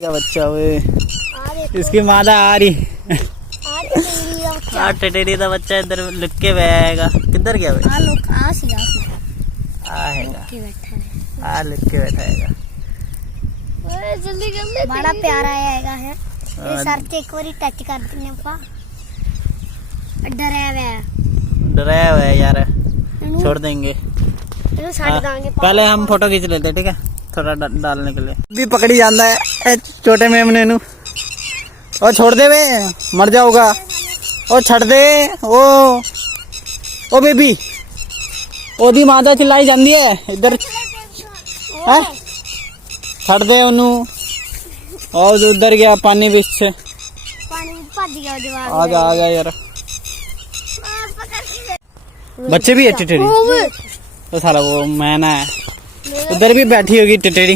का बच्चा हुए इसकी मादा आ रही टेटेरी का बच्चा इधर लुक के आएगा। किधर गया हुए लुक के बैठा है। जल्दी बड़ा प्यारा आएगा है। ये सर से एक बारी टच कर देने पा डराया हुआ है यार, छोड़ देंगे। पहले हम फोटो खींच लेते ठीक है, थोड़ा डालने के लिए भी पकड़ी जाता है छोटे मेमने नु। और छोड़ दे वे, मर जाओगा। और छड़ दे ओ बेबी ओदी माता चिल्लाई जाती है इधर है। छड़ दे ओनू। और उधर गया पानी बीच से आ गया यार। बच्चे भी है टिटेरी तो सारा वो मैना है। उधर भी बैठी होगी टिटेरी।